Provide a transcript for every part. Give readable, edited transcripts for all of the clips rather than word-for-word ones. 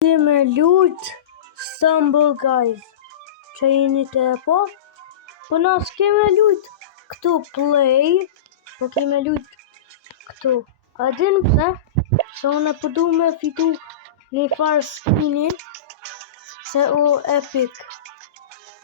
Keme lut Stumble Guys. Që jeni të po? Po na s'keme lut këtu play, po keme lut këtu. A din pse? Se unë po du me fitu një farë skinin se u epic.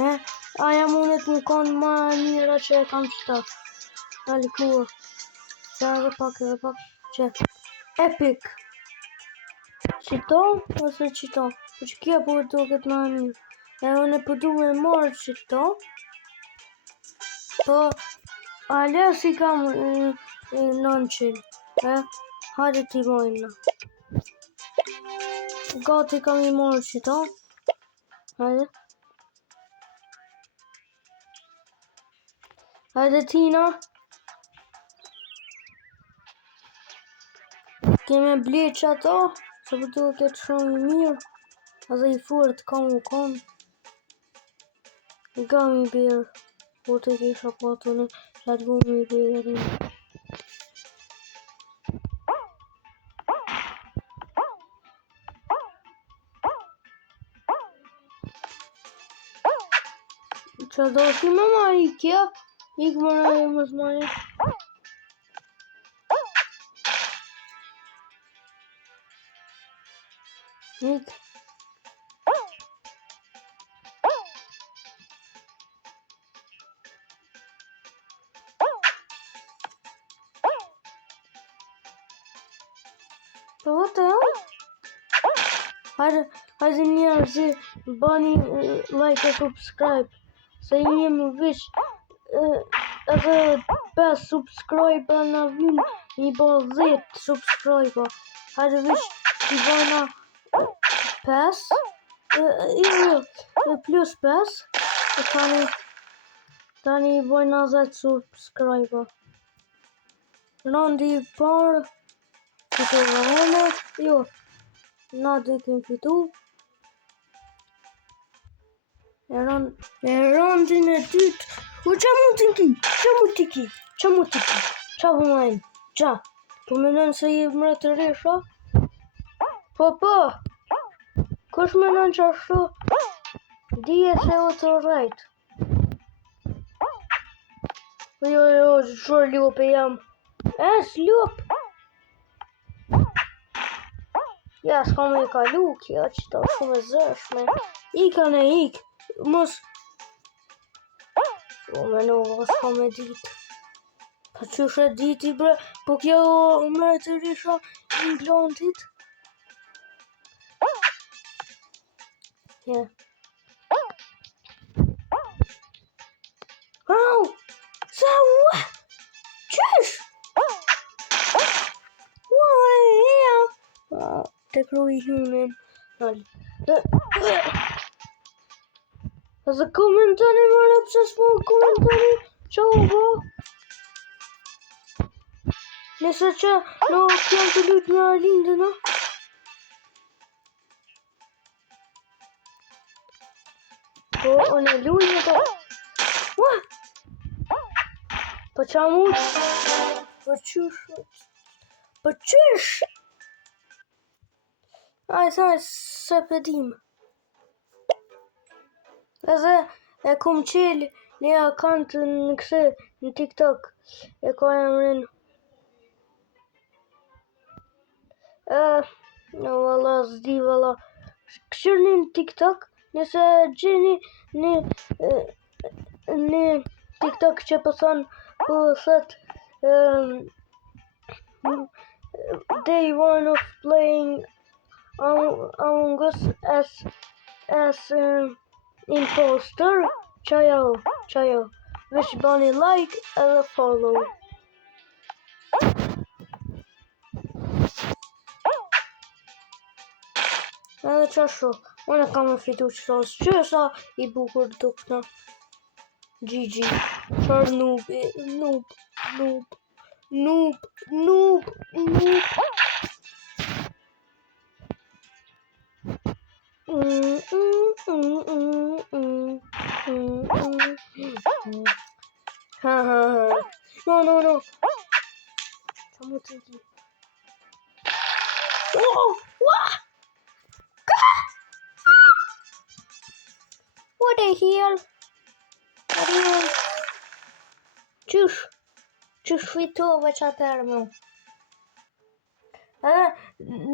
Aja mundet më konë ma mira që e kam qëtat. Dali kuë. Që edhe pak që epic. Qito ose qito? Po që kja po të këtë ma mirë. E unë po du me marrë qito. Po ale si kam 900. Hajde t'i mojnë. Gati kam I marrë qito. Hajde. Hajde Tina. Keme bleq ato, se për të këtë shumë I mirë. Edhe I furt kam u kom. Gam I birë. Po të kisha po të në qatë bu më I birë. Që do si më ma I kja? Ik më rajë më s'majë. Ik. Po what the hell? Hajde njerëzi, bani like e subscribe. Se jemi vish edhe 5 subscribe në vim I bo 10 subscribe. Hajde vish I bana 5 plus 5 e tani I bojna 10 subscribe. Randi I parë fitu vahone, jo na dukem fitu. E randin e dytë. U qa mund t'i ki? Qa vëmajnë? Qa? Po menon se I mre të resha? Po. Kush menon që ashtu? Dije se o të rajt. Jo, shur lupe jam. S'lup. Ja, s'ka me kalu kjo, që ta shumë e zërshme. Ika në ik. Mos. Po me nova s'ka me dit. Pa qësh e diti bre, po kjo mre të risha I glantit. Ja. Au! Sa ua! Qësh? Te kru I hynin. Dhe komentani mërë pëse s'po komentani që u bo. Nëse që në kjam të lutë në Arlindë në. Po në lujnë të. Po qa mund? Po qysh? Aj se pëdim. Edhe e kum qel një akant në këse në TikTok. E ka emrin. No valla zdi valla. Këshirni në TikTok. Nëse gjeni në TikTok që pëson po thët day one of playing Among Us as imposter. Qajo. Vish bani like edhe follow. Edhe qashu, unë kam e fitu qëtos, qësa I bukur dukna. GG, qar noob. No. Çamur teki. Oh! Hill. Ariel. Qysh fitove që atërë mu.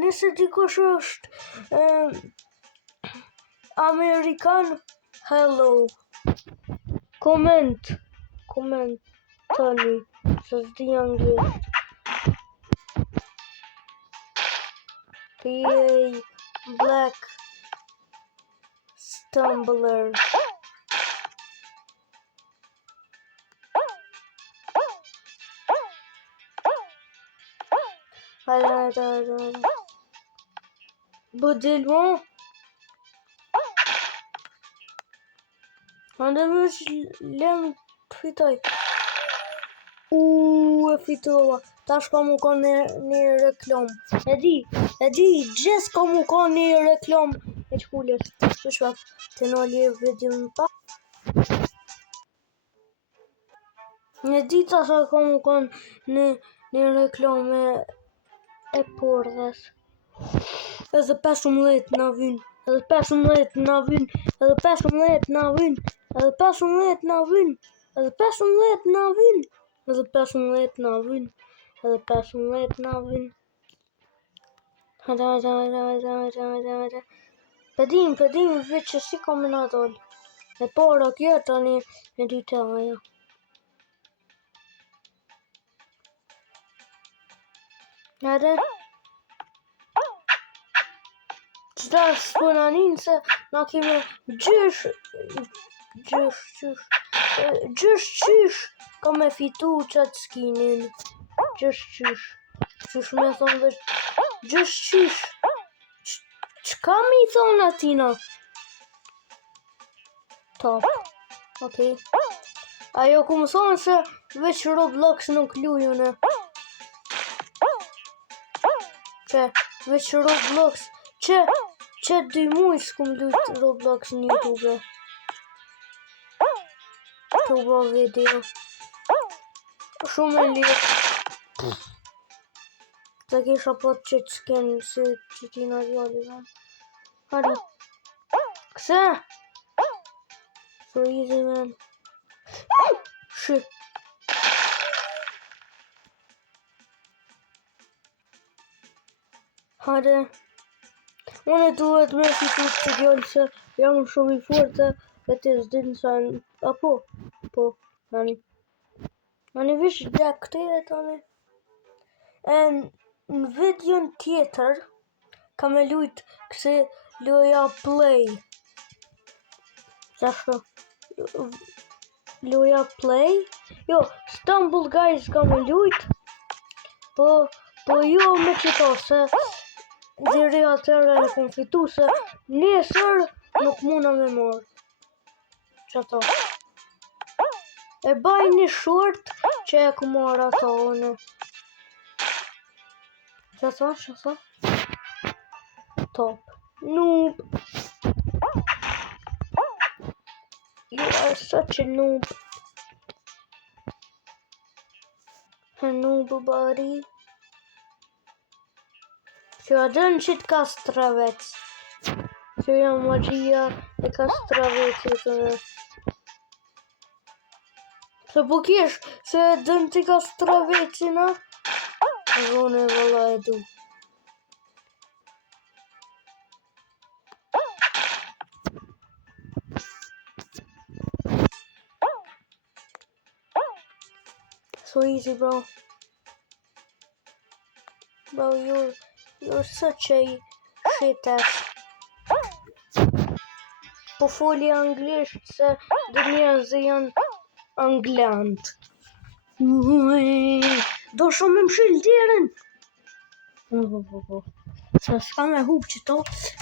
Nëse dikush është Amerikan, hello. Komentoni, se s'di anglisht. PA Black Stumbler. Hajde. Budilmo. Hajde më lem të fitoj. E fitova. Tash ka mu ka një reklam. E di, gjes ka mu ka një reklam e qkullet. Që shfaq, të në lje video në pa. Një dita sa ka mu ka një reklam e pordhes. Edhe 15 na vyn. Edhe 15 na vyn. Edhe 15 na vyn. Edhe 15 na vyn. Edhe 15 na vyn. Edhe 15 na vyn. Edhe 15 na vyn. Hajde. Pedim, veç që si kam në doll. E para kjo tani e dyta ajo. Hajde. Qëta s'punanin se na kime gjysh ka me fitu qatë skinin. Qysh me thonë dhe gjysh. Qka mi thonë atina? Top. Okej. Ajo ku më thonë se veç Roblox nuk lujune. Që veç Roblox. Që 2 muj s'kum lujt Roblox në YouTube. Të bo video. Shumë e lirë. Të kisha pot që të skenë se që tina djali dhe. Hajde. Këse? So easy man. Shit. Hajde. Unë duhet me fitu të djallë se jam shumë i forte e të zdin sa në... Po, nani. Nani vish dhe këte e tani. Në videon tjetër, ka me lujt këse loja play. Zashko? Loja play? Jo, Stumble Guys ka me lujt. Po jo me qëto se... Diri atërë e kom fitu se nesër nuk muna me marrë. Qëto. E baj një short që e ku marrë ato une. Qëto? Top. Noob. You are such a noob. A noob buddy. Që a dënë që të kastravec. Që jam magjia e kastravecit të në. Se po kjesh, se dënë të kastravecina. Zone vëlla e du. So easy, bro. Bro, you're such a shit ass. Po foli anglisht se dhe njerëzë janë anglant. Do shumë më mshil tjerën. Po. Se s'ka me hub qëto,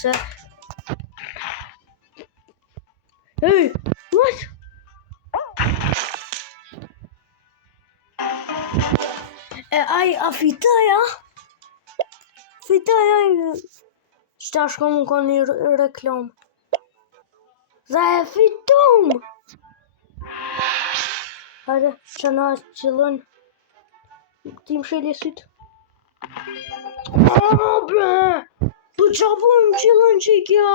se... Hey, what? E aj, a fitaja? Fitaja qëta shko mu ka një reklam. Dhe e fitum! Hajde, që na qëllën. Ti më sheli sytë. Bre! Po qa po më qëllën që i kja?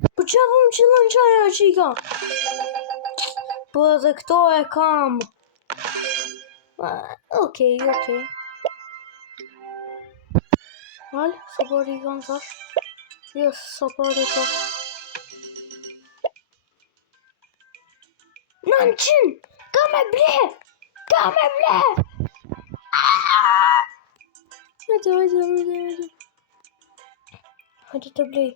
Po që vëm që lën qaja qika? Po edhe këto e kam. Okej. Mal, sa pari i kam thash? Jo, sa pari ka. 900! Ka me ble! Hajde. Hajde të blej.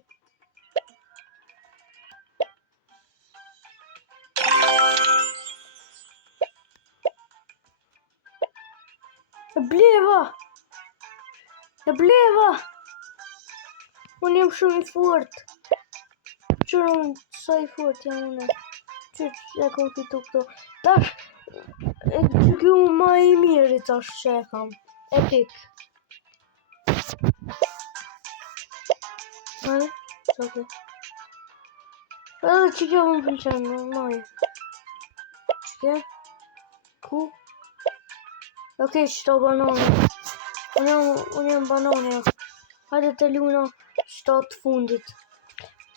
E bleva! Unë jam shumë i fort. Qërën sa i fort jam unë. Që e kom fitu këto. Tash, që kjo ma i mirë tash që e kam. Epic. Hajde, okay. Edhe që kjo më pëlqenë, maj. Që kjo? Ku? Okej, qëto banane. Unë jam banane. Hajde të luna 7 fundit.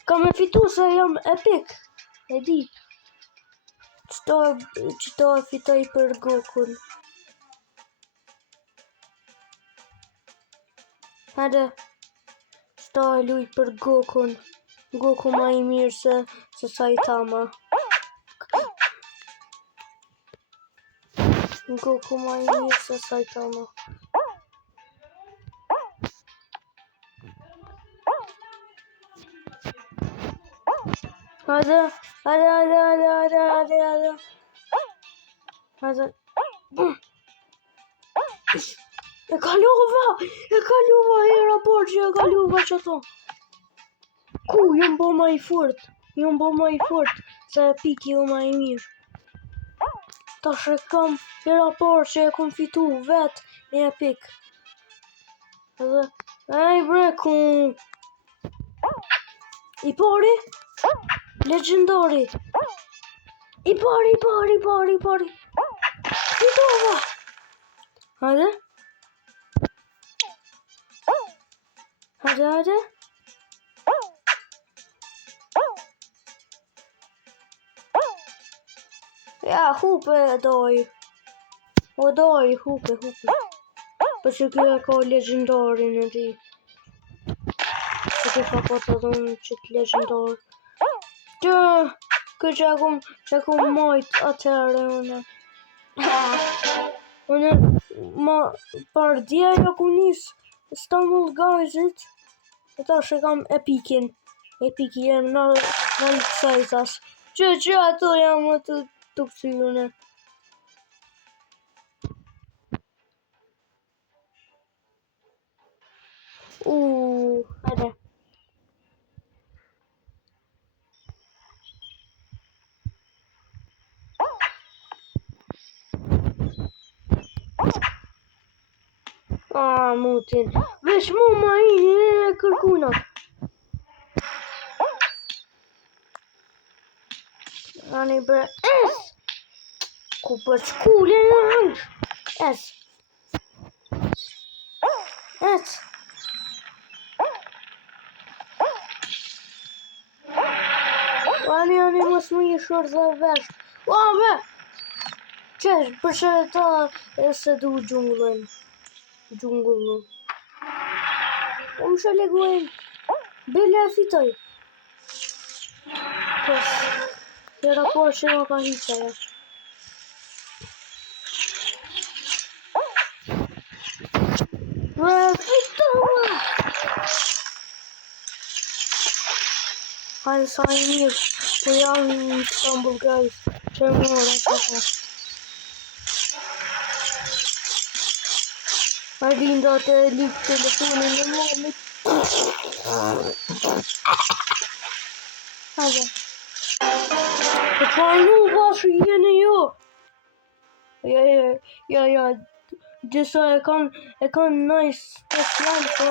Kam e fitu se jam epic. E di. Qëto e fitoj për Gokun. Hajde. Qëto e luj për Gokun. Goku ma i mirë se Saitama. Goku ma i mirë se Saitama. Hajde. E kalova e raport që e kalova që to. Ku, jom bo ma i fort, se piki jo ma i mirë. Tash e kam e raport që e kom fitu vet e epic. Edhe, ej breku. I pari? Legendari. I pari. Fitova. Hajde. Ja, hupe doj. O doj, hupe. Po që kjo e ka legendarin e ti. Që kjo ka po të dhënë qëtë legendar. Kjo që kom majt atëre une. Une par dje jo ku nis Stumble Guysit. E tash e kam epicin. Epiki jem në kësaj tash. Që ato jam ato të kësirune. Hajde. Mutin. Vesh mu ma i kërkuna. Ani bre, ku për shkullin në hëngë. Ani mos më i shorë dhe vesh. Be! Qesh, përshë ta e se du gjungullin. Më shë leguin. Bile e fitoj. Pës, të rapor që më ka hiqaja. Fitova! Hajde sa i mirë. Po jam në Stumble Guys. Që e mora që. Hajde nda të likë telefonin në momit. Hajde. Po qaj nu bashkë jene jo. Ja. Disa e kanë nice special, po.